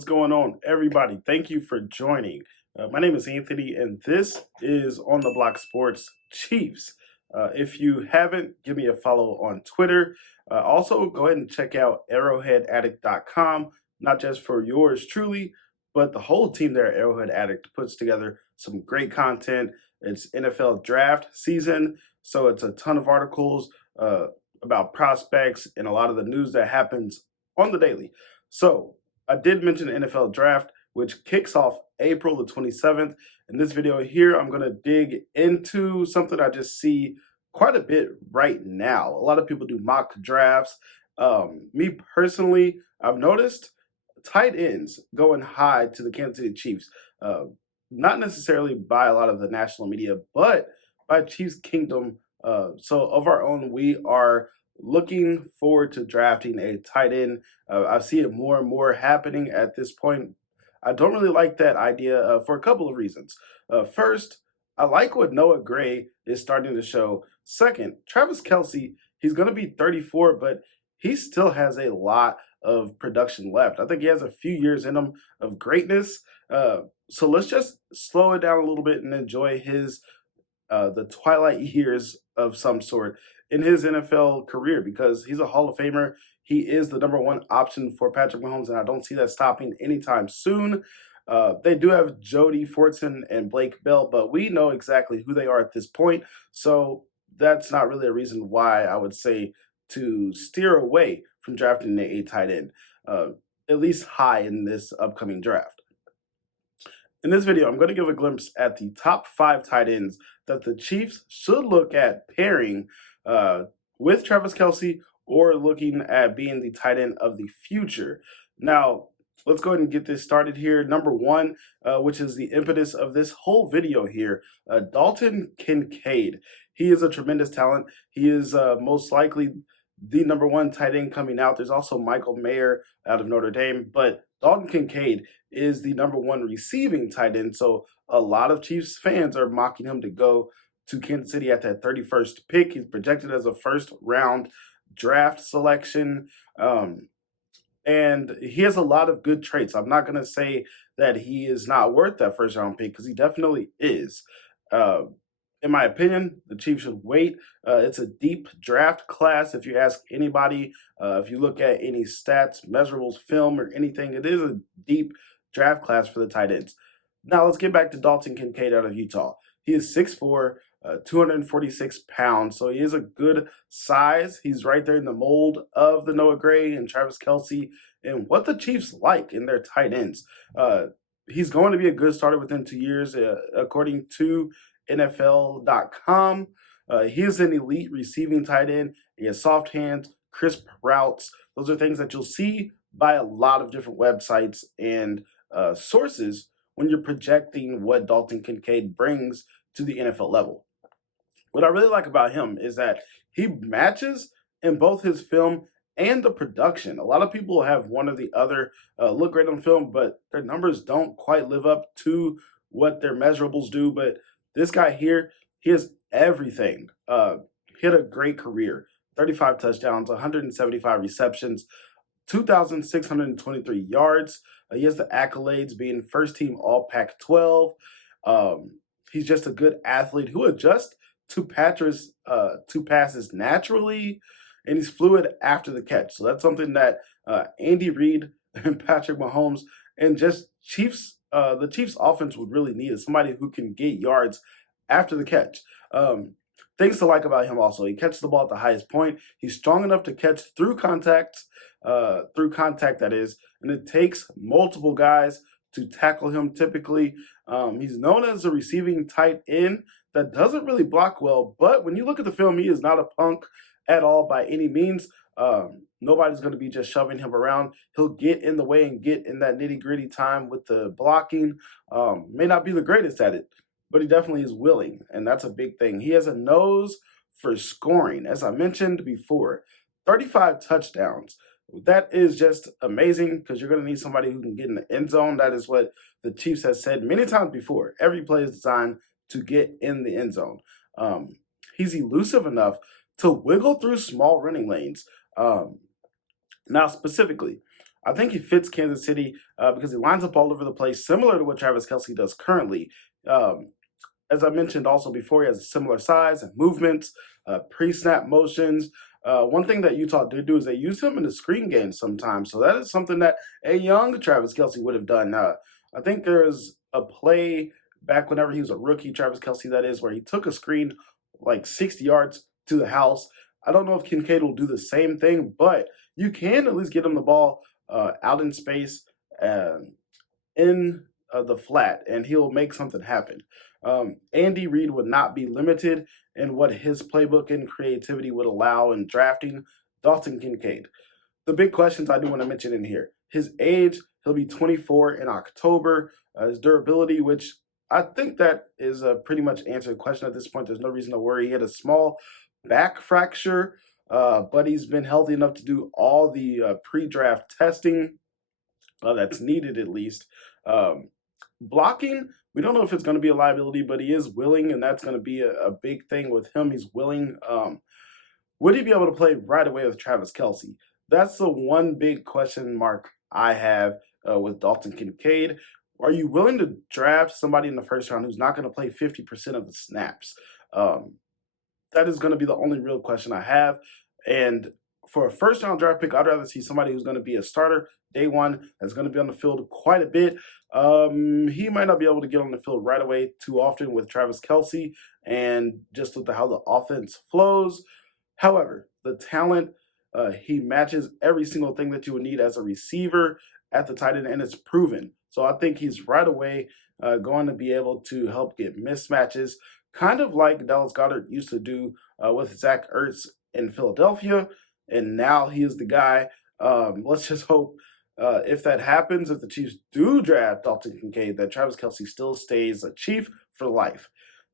What's going on, everybody? Thank you for joining. My name is Anthony, and this is On the Block Sports Chiefs. If you haven't, give me a follow on Twitter. Also, go ahead and check out arrowheadaddict.com, not just for yours truly, but the whole team there at Arrowhead Addict puts together some great content. It's NFL draft season, so it's a ton of articles about prospects and a lot of the news that happens on the daily. So, I did mention the NFL draft, which kicks off April the 27th. In this video here, I'm going to dig into something I just see quite a bit right now. A lot of people do mock drafts. Me personally, I've noticed tight ends going high to the Kansas City Chiefs. Not necessarily by a lot of the national media, but by Chiefs Kingdom. So of our own, we are looking forward to drafting a tight end. I see it more and more happening at this point. I don't really like that idea for a couple of reasons. First, I like what Noah Gray is starting to show. Second, Travis Kelce, he's going to be 34, but he still has a lot of production left. I think he has a few years in him of greatness. So let's just slow it down a little bit and enjoy his the twilight years of some sort in his NFL career, because he's a Hall of Famer. He is the number one option for Patrick Mahomes, and I don't see that stopping anytime soon. They do have Jody Fortson and Blake Bell, but we know exactly who they are at this point. So that's not really a reason why I would say to steer away from drafting a tight end, at least high in this upcoming draft. In this video, I'm going to give a glimpse at the top 5 tight ends that the Chiefs should look at pairing with Travis Kelce, or looking at being the tight end of the future. Now, let's go ahead and get this started here. Number 1, which is the impetus of this whole video here, Dalton Kincaid. He is a tremendous talent. He is most likely the number 1 tight end coming out. There's also Michael Mayer out of Notre Dame, but Dalton Kincaid is the number 1 receiving tight end. So a lot of Chiefs fans are mocking him to go to Kansas City at that 31st pick. He's projected as a first-round draft selection, and he has a lot of good traits. I'm not going to say that he is not worth that first-round pick, because he definitely is. In my opinion, the Chiefs should wait. It's a deep draft class. If you ask anybody, if you look at any stats, measurables, film, or anything, it is a deep draft class for the tight ends. Now let's get back to Dalton Kincaid out of Utah. He is 6'4", 246 pounds, so he is a good size. He's right there in the mold of the Noah Gray and Travis Kelce and what the Chiefs like in their tight ends. He's going to be a good starter within 2 years, according to NFL.com. He is an elite receiving tight end. He has soft hands, crisp routes. Those are things that you'll see by a lot of different websites and sources when you're projecting what Dalton Kincaid brings to the NFL level. What I really like about him is that he matches in both his film and the production. A lot of people have one or the other look great on film, but their numbers don't quite live up to what their measurables do. But this guy here, he has everything. He had a great career. 35 touchdowns, 175 receptions, 2,623 yards. He has the accolades, being first team All Pac-12. He's just a good athlete who adjusts to passes naturally, and he's fluid after the catch. So that's something that Andy Reid and Patrick Mahomes and just the Chiefs offense would really need, is somebody who can get yards after the catch. Things to like about him also: he catches the ball at the highest point. He's strong enough to catch through contact, that is, and it takes multiple guys to tackle him typically. He's known as a receiving tight end that doesn't really block well, but when you look at the film, he is not a punk at all by any means. Nobody's going to be just shoving him around. He'll get in the way and get in that nitty-gritty time with the blocking. May not be the greatest at it, but he definitely is willing, and that's a big thing. He has a nose for scoring. As I mentioned before, 35 touchdowns. That is just amazing, because you're going to need somebody who can get in the end zone. That is what the Chiefs has said many times before. Every play is designed to get in the end zone. He's elusive enough to wiggle through small running lanes. Now, specifically, I think he fits Kansas City because he lines up all over the place, similar to what Travis Kelce does currently. Um, as I mentioned also before, he has a similar size and movements, pre-snap motions. One thing that Utah did do is they used him in the screen game sometimes. So that is something that a young Travis Kelce would have done. I think there's a play back whenever he was a rookie, Travis Kelce, that is, where he took a screen like 60 yards to the house. I don't know if Kincaid will do the same thing, but you can at least get him the ball out in space. In the flat, and he'll make something happen. Andy Reid would not be limited in what his playbook and creativity would allow in drafting Dalton Kincaid. The big questions I do want to mention in here: his age, he'll be 24 in October. His durability, which I think that is a pretty much answered question at this point. There's no reason to worry. He had a small back fracture, but he's been healthy enough to do all the pre-draft testing that's needed at least. Um, Blocking, we don't know if it's going to be a liability, but he is willing, and that's going to be a big thing with him. He's willing. Would he be able to play right away with Travis Kelce? That's the one big question mark I have with Dalton Kincaid. Are you willing to draft somebody in the first round who's not going to play 50% of the snaps? That is going to be the only real question I have. And for a first round draft pick, I'd rather see somebody who's going to be a starter day one, that's going to be on the field quite a bit. He might not be able to get on the field right away too often with Travis Kelce and just with how the offense flows. However, the talent, he matches every single thing that you would need as a receiver at the tight end, and it's proven. So I think he's right away going to be able to help get mismatches, kind of like Dallas Goedert used to do with Zach Ertz in Philadelphia, and now he is the guy. Let's just hope if that happens, if the Chiefs do draft Dalton Kincaid, that Travis Kelce still stays a Chief for life.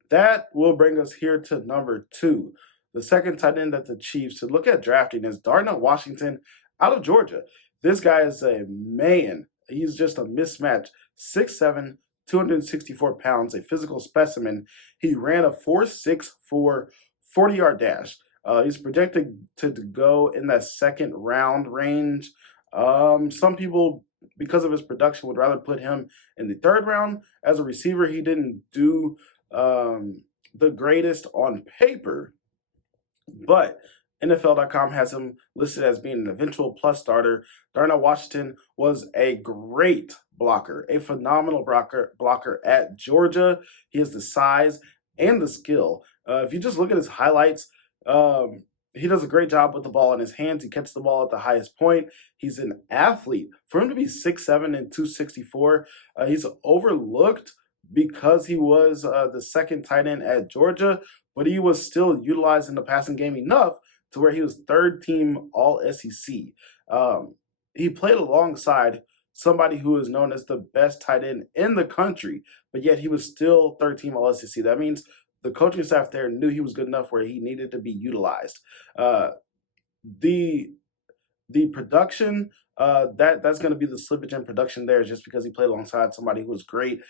That will bring us here to number 2. The second tight end that the Chiefs should look at drafting is Darnell Washington out of Georgia. This guy is a man. He's just a mismatch. 6'7", 264 pounds, a physical specimen. He ran a 4.64 40-yard dash. He's projected to go in that second round range. Some people, because of his production, would rather put him in the third round. As a receiver, he didn't do the greatest on paper, but NFL.com has him listed as being an eventual plus starter. Darnell Washington was a great blocker, a phenomenal blocker at Georgia. He has the size and the skill. If you just look at his highlights, he does a great job with the ball in his hands. He catches the ball at the highest point. He's an athlete. For him to be 6'7" and 264, he's overlooked because he was the second tight end at Georgia, but he was still utilized in the passing game enough to where he was third team All SEC. He played alongside somebody who is known as the best tight end in the country, but yet he was still third team All SEC. That means the coaching staff there knew he was good enough where he needed to be utilized. The production, that's going to be the slippage in production there just because he played alongside somebody who was great.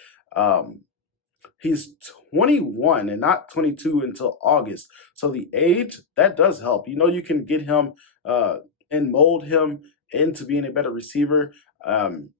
He's 21 and not 22 until August. So the age, that does help. You know, you can get him and mold him into being a better receiver.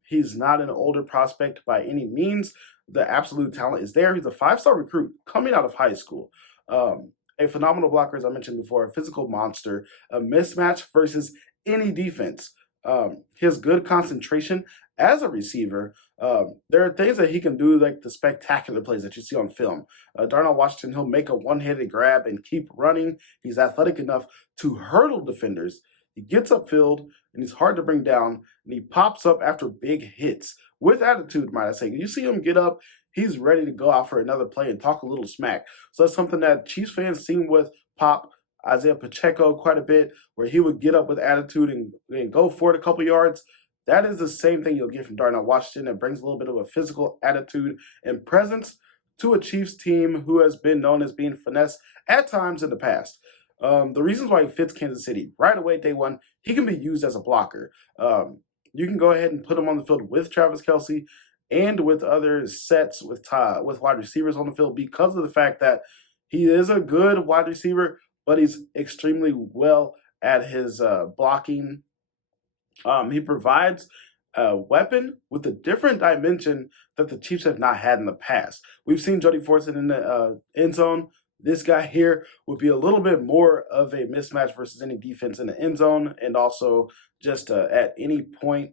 He's not an older prospect by any means. The absolute talent is there. He's a 5-star recruit coming out of high school. A phenomenal blocker, as I mentioned before, a physical monster, a mismatch versus any defense. He has good concentration as a receiver. There are things that he can do, like the spectacular plays that you see on film. Darnell Washington, he'll make a one-handed grab and keep running. He's athletic enough to hurdle defenders. He gets upfield, and he's hard to bring down, and he pops up after big hits. With attitude, might I say. You see him get up, he's ready to go out for another play and talk a little smack. So that's something that Chiefs fans seen with Pop, Isaiah Pacheco quite a bit, where he would get up with attitude and go for it a couple yards. That is the same thing you'll get from Darnell Washington. It brings a little bit of a physical attitude and presence to a Chiefs team who has been known as being finesse at times in the past. The reasons why he fits Kansas City right away, day one, he can be used as a blocker. You can go ahead and put him on the field with Travis Kelce and with other sets with wide receivers on the field because of the fact that he is a good wide receiver, but he's extremely well at his blocking He provides a weapon with a different dimension that the Chiefs have not had in the past. We've seen Jody Fortson in the end zone. This guy here would be a little bit more of a mismatch versus any defense in the end zone, and also just at any point.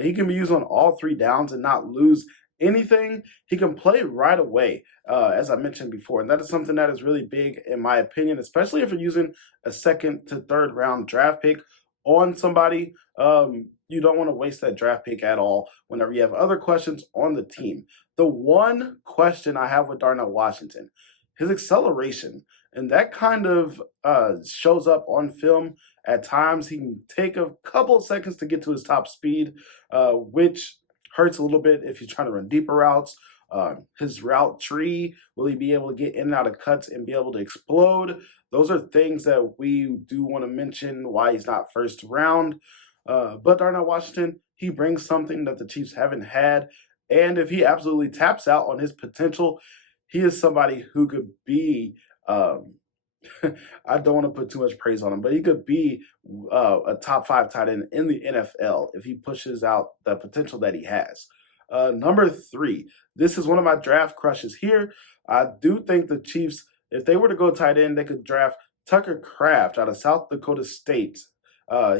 He can be used on all three downs and not lose anything. He can play right away, as I mentioned before, and that is something that is really big in my opinion, especially if you're using a second to third round draft pick on somebody. You don't want to waste that draft pick at all whenever you have other questions on the team. The one question I have with Darnell Washington, his acceleration, and that kind of shows up on film at times. He can take a couple of seconds to get to his top speed, which hurts a little bit if you're trying to run deeper routes. His route tree, will he be able to get in and out of cuts and be able to explode? Those are things that we do want to mention why he's not first round. But Darnell Washington, he brings something that the Chiefs haven't had. And if he absolutely taps out on his potential, he is somebody who could be, I don't want to put too much praise on him, but he could be a top five tight end in the NFL if he pushes out the potential that he has. Number three, this is one of my draft crushes here. I do think the Chiefs, if they were to go tight end, they could draft Tucker Kraft out of South Dakota State.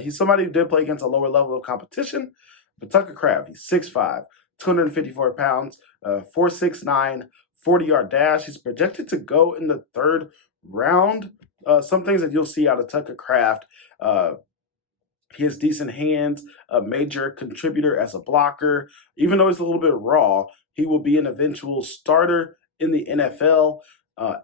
He's somebody who did play against a lower level of competition, but Tucker Kraft, he's 6'5", 254 pounds, 4.69, 40-yard dash. He's projected to go in the third round. Some things that you'll see out of Tucker Kraft. He has decent hands, a major contributor as a blocker. Even though he's a little bit raw, he will be an eventual starter in the NFL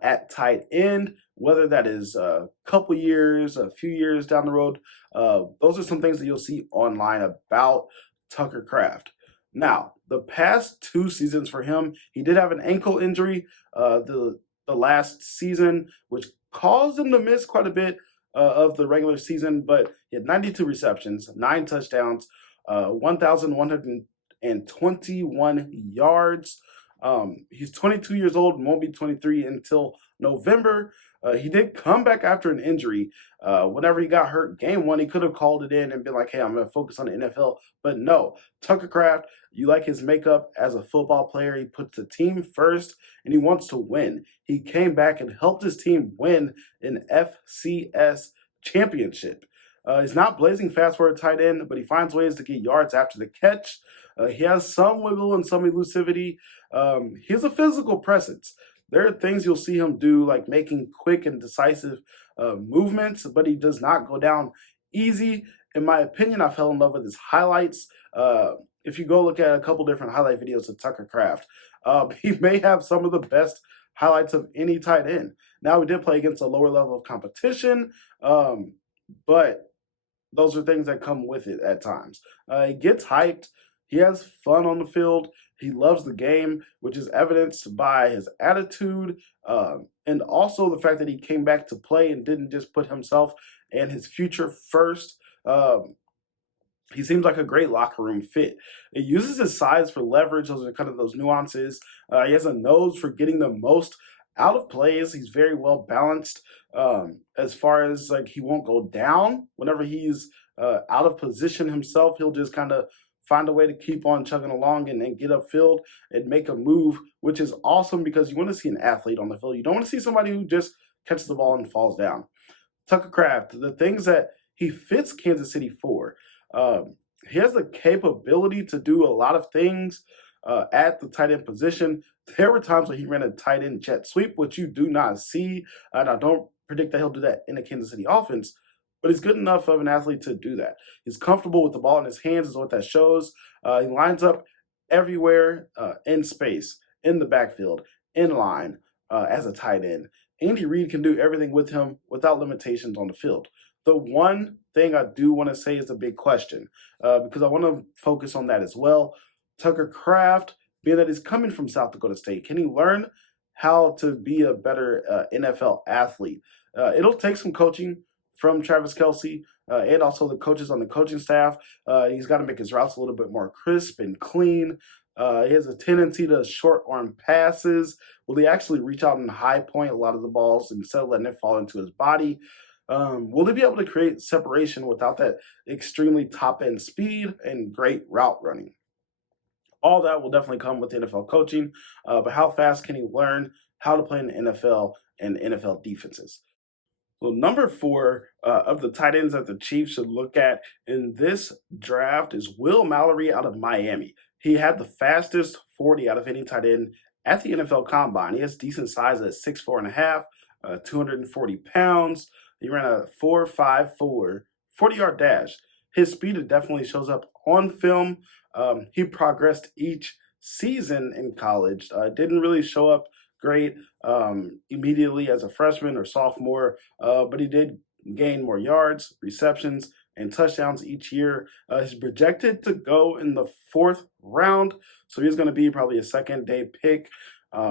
at tight end, whether that is a couple years, a few years down the road. Those are some things that you'll see online about Tucker Kraft. Now, the past 2 seasons for him, he did have an ankle injury the last season, which caused him to miss quite a bit of the regular season, but he had 92 receptions, 9 touchdowns, 1,121 yards. He's 22 years old and won't be 23 until November. He did come back after an injury. Whenever he got hurt game 1, he could have called it in and been like, hey, I'm going to focus on the NFL. But no, Tucker Kraft, you like his makeup as a football player. He puts the team first and he wants to win. He came back and helped his team win an FCS championship. He's not blazing fast for a tight end, but he finds ways to get yards after the catch. He has some wiggle and some elusivity. He has a physical presence. There are things you'll see him do, like making quick and decisive movements, but he does not go down easy. In my opinion, I fell in love with his highlights. If you go look at a couple different highlight videos of Tucker Kraft, he may have some of the best highlights of any tight end. Now, we did play against a lower level of competition, but those are things that come with it at times. He gets hyped. He has fun on the field. He loves the game, which is evidenced by his attitude, and also the fact that he came back to play and didn't just put himself and his future first. He seems like a great locker room fit. He uses his size for leverage. Those are kind of those nuances. He has a nose for getting the most out of plays. He's very well balanced as far as like he won't go down whenever he's out of position himself. He'll just kind of find a way to keep on chugging along and get upfield and make a move, which is awesome because you want to see an athlete on the field. You don't want to see somebody who just catches the ball and falls down. Tucker Kraft, the things that he fits Kansas City for. He has the capability to do a lot of things at the tight end position. There were times where he ran a tight end jet sweep, which you do not see, and I don't predict that he'll do that in the Kansas City offense, but he's good enough of an athlete to do that. He's comfortable with the ball in his hands is what that shows. He lines up everywhere in space, in the backfield, in line as a tight end. Andy Reid can do everything with him without limitations on the field. The one thing I do want to say is a big question because I want to focus on that as well. Tucker Kraft, being that he's coming from South Dakota State, can he learn how to be a better NFL athlete? It'll take some coaching from Travis Kelce and also the coaches on the coaching staff. He's got to make his routes a little bit more crisp and clean. He has a tendency to short arm passes. Will he actually reach out and high point a lot of the balls instead of letting it fall into his body? Will he be able to create separation without that extremely top end speed and great route running? All that will definitely come with NFL coaching, but how fast can he learn how to play in the NFL and NFL defenses? Well, number four of the tight ends that the Chiefs should look at in this draft is Will Mallory out of Miami. He had the fastest 40 out of any tight end at the NFL Combine. He has decent size at 6'4" and a half, 240 pounds. He ran a 4.54 40-yard dash. His speed definitely shows up on film. He progressed each season in college. Didn't really show up great immediately as a freshman or sophomore, but he did gain more yards, receptions, and touchdowns each year. He's projected to go in the fourth round, so he's going to be probably a second day pick,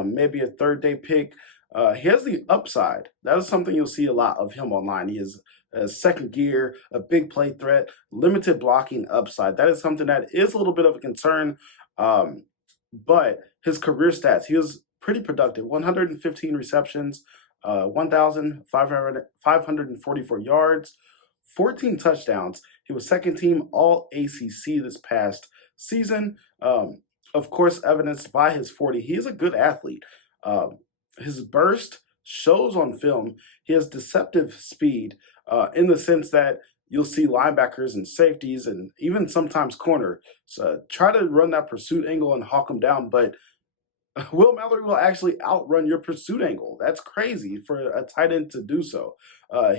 maybe a third day pick. He has the upside. That is something you'll see a lot of him online. He is a second gear, a big play threat, limited blocking upside. That is something that is a little bit of a concern. But his career stats, he was pretty productive. 115 receptions, 1,544 yards, 14 touchdowns. He was second team All ACC this past season. Of course, evidenced by his 40. He is a good athlete. His burst shows on film. He has deceptive speed in the sense that you'll see linebackers and safeties and even sometimes corner try to run that pursuit angle and hawk him down, but Will Mallory will actually outrun your pursuit angle. That's crazy for a tight end to do so.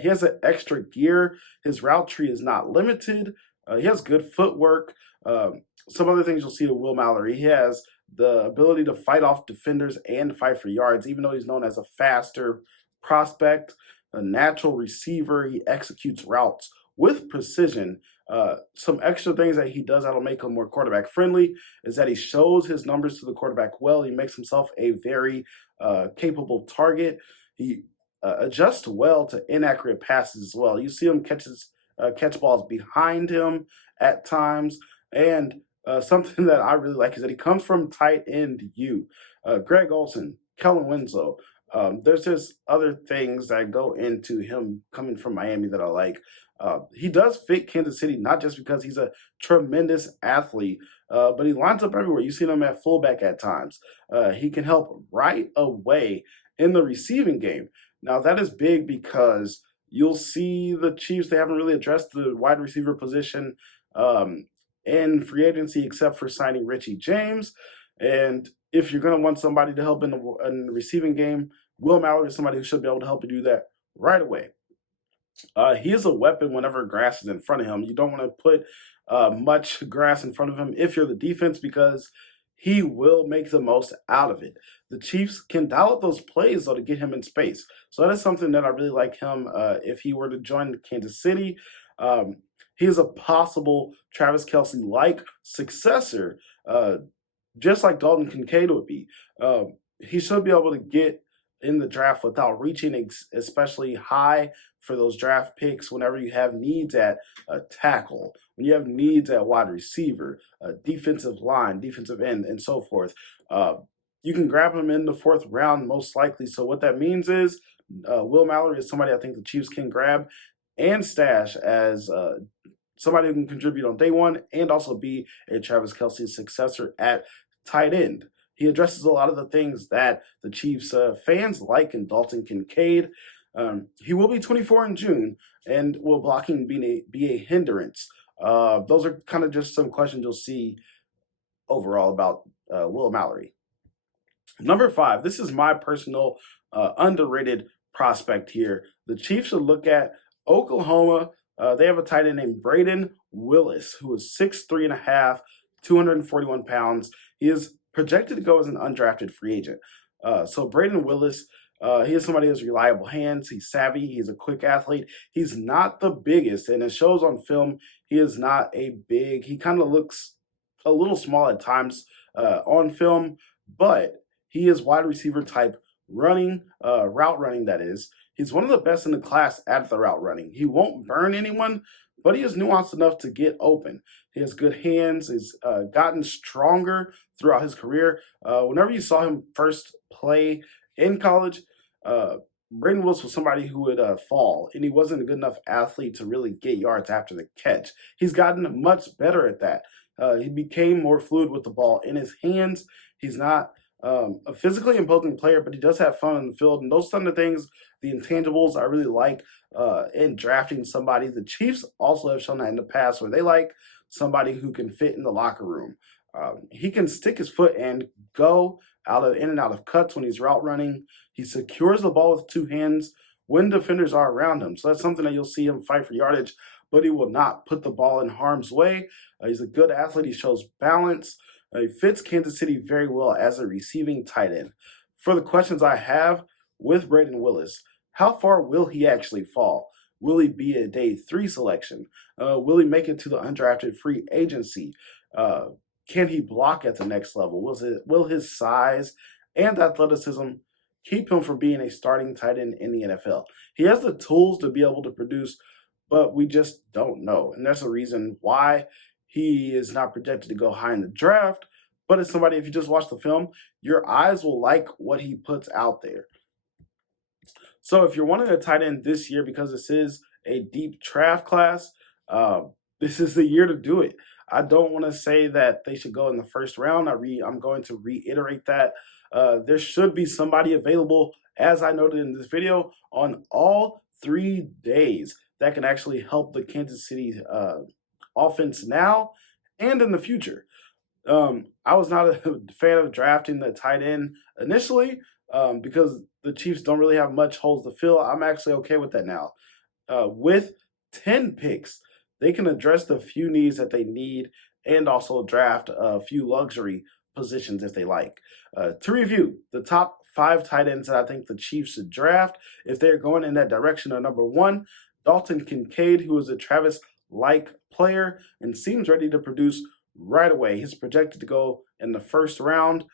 He has an extra gear. His route tree is not limited. He has good footwork. Some other things you'll see with Will Mallory. He has the ability to fight off defenders and fight for yards, even though he's known as a faster prospect, a natural receiver. He executes routes with precision. Some extra things that he does that'll make him more quarterback friendly is that he shows his numbers to the quarterback well. He makes himself a very capable target. He adjusts well to inaccurate passes as well. You see him catch balls behind him at times. And something that I really like is that he comes from tight end U. Greg Olsen, Kellen Winslow. There's just other things that go into him coming from Miami that I like. He does fit Kansas City, not just because he's a tremendous athlete, but he lines up everywhere. You've seen him at fullback at times. He can help right away in the receiving game. Now, that is big because you'll see the Chiefs, they haven't really addressed the wide receiver position in free agency except for signing Richie James. And if you're going to want somebody to help in the receiving game, Will Mallory is somebody who should be able to help you do that right away. He is a weapon whenever grass is in front of him. You don't want to put much grass in front of him if you're the defense because he will make the most out of it. The Chiefs can dial up those plays, though, to get him in space. So that is something that I really like him if he were to join Kansas City. He is a possible Travis Kelce-like successor, just like Dalton Kincaid would be. He should be able to get in the draft without reaching especially high for those draft picks whenever you have needs at a tackle, when you have needs at wide receiver, defensive line, defensive end, and so forth. You can grab him in the fourth round most likely. So what that means is Will Mallory is somebody I think the Chiefs can grab and stash as somebody who can contribute on day one and also be a Travis Kelce successor at tight end. He addresses a lot of the things that the Chiefs fans like in Dalton Kincaid. He will be 24 in June, and will blocking be a hindrance? Those are kind of just some questions you'll see overall about Will Mallory. Number 5, this is my personal underrated prospect here. The Chiefs should look at Oklahoma. They have a tight end named Braden Willis, who is 6'3" and a half, 241 pounds. He is projected to go as an undrafted free agent. So Braden Willis, he is somebody who has reliable hands. He's savvy. He's a quick athlete. He's not the biggest, and it shows on film. He is not a big. He kind of looks a little small at times on film, but he is wide receiver type running, route running, that is. He's one of the best in the class at the route running. He won't burn anyone, but he is nuanced enough to get open. He has good hands. He's gotten stronger throughout his career. Whenever you saw him first play in college, Braden Willis was somebody who would fall, and he wasn't a good enough athlete to really get yards after the catch. He's gotten much better at that. He became more fluid with the ball in his hands. He's not a physically imposing player, but he does have fun on the field, and those kind of things, the intangibles, I really like in drafting somebody. The Chiefs also have shown that in the past, where they like somebody who can fit in the locker room. He can stick his foot and go in and out of cuts when he's route running. He secures the ball with two hands when defenders are around him. So that's something that you'll see him fight for yardage, but he will not put the ball in harm's way. He's a good athlete. He shows balance. He fits Kansas City very well as a receiving tight end. For the questions I have with Braden Willis, how far will he actually fall? Will he be a day 3 selection? Will he make it to the undrafted free agency? Can he block at the next level? Will his size and athleticism keep him from being a starting tight end in the NFL? He has the tools to be able to produce, but we just don't know. And that's a reason why he is not projected to go high in the draft. But as somebody, if you just watch the film, your eyes will like what he puts out there. So if you're wanting a tight end this year, because this is a deep draft class, this is the year to do it. I don't want to say that they should go in the first round. I'm going to reiterate that. There should be somebody available, as I noted in this video, on all 3 days that can actually help the Kansas City offense now and in the future. I was not a fan of drafting the tight end initially because the Chiefs don't really have much holes to fill. I'm actually okay with that now. With 10 picks, they can address the few needs that they need and also draft a few luxury positions if they like. To review, the top 5 tight ends that I think the Chiefs should draft, if they're going in that direction, are number 1, Dalton Kincaid, who is a Travis-like player and seems ready to produce right away. He's projected to go in the first round.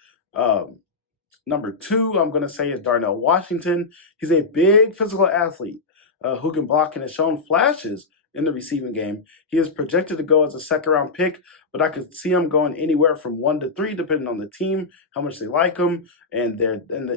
Number 2, I'm going to say, is Darnell Washington. He's a big physical athlete who can block and has shown flashes in the receiving game. He is projected to go as a second-round pick, but I could see him going anywhere from 1 to 3, depending on the team, how much they like him, and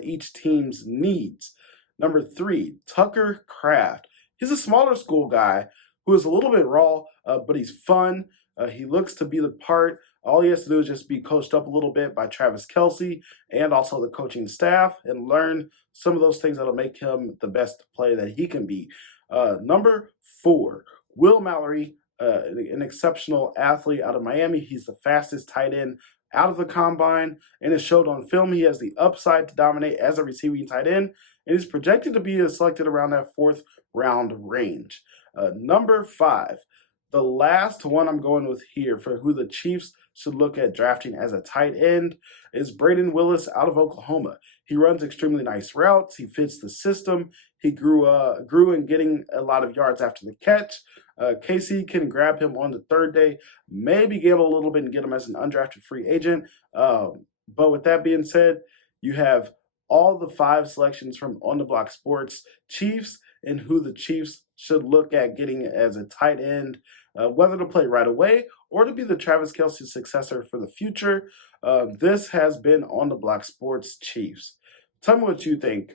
each team's needs. Number 3, Tucker Kraft. He's a smaller school guy who is a little bit raw, but he's fun. He looks to be the part. All he has to do is just be coached up a little bit by Travis Kelce and also the coaching staff and learn some of those things that'll make him the best player that he can be. Number 4, Will Mallory, an exceptional athlete out of Miami. He's the fastest tight end out of the combine, and it showed on film. He has the upside to dominate as a receiving tight end, and he's projected to be selected around that 4th round range. Number 5, the last one I'm going with here for who the Chiefs should look at drafting as a tight end is Braden Willis out of Oklahoma. He runs extremely nice routes. He fits the system. He grew in getting a lot of yards after the catch. KC can grab him on the 3rd day, maybe gamble a little bit and get him as an undrafted free agent. But with that being said, you have all the 5 selections from On the Block Sports Chiefs and who the Chiefs should look at getting as a tight end, whether to play right away or to be the Travis Kelce successor for the future. This has been On the Block Sports Chiefs. Tell me what you think.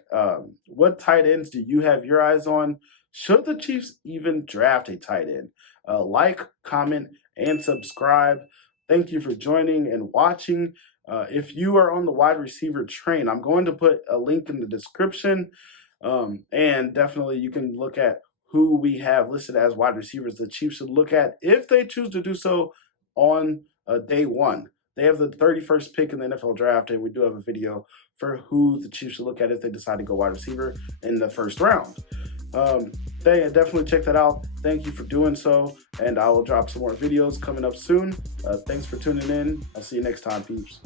What tight ends do you have your eyes on? Should the Chiefs even draft a tight end? Like, comment, and subscribe. Thank you for joining and watching. If you are on the wide receiver train, I'm going to put a link in the description. And definitely you can look at who we have listed as wide receivers the Chiefs should look at if they choose to do so on day 1. They have the 31st pick in the NFL draft, and we do have a video for who the Chiefs should look at if they decide to go wide receiver in the 1st round. Definitely check that out. Thank you for doing so, and I will drop some more videos coming up soon. Thanks for tuning in. I'll see you next time, peeps.